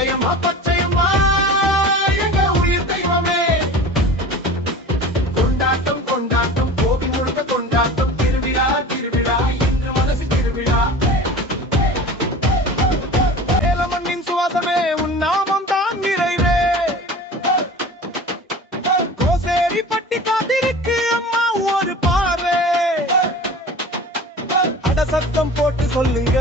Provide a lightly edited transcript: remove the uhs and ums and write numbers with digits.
பச்சையம்மா பச்சையம்மா எங்க உயிர் தெய்வமே. கொண்டாட்டம் கொண்டாட்டம் கோவில் முழுக்க கொண்டாட்டம். திருவிழா திருவிழா இன்று மனசு திருவிழா. ஏலமண்ணின் சுவாசமே உன் நாமம் தான் நிறைவே. கோசேரி பட்டி காத்திருக்கு அம்மா ஒரு பார்வை. அட சத்தம் போட்டு சொல்லுங்க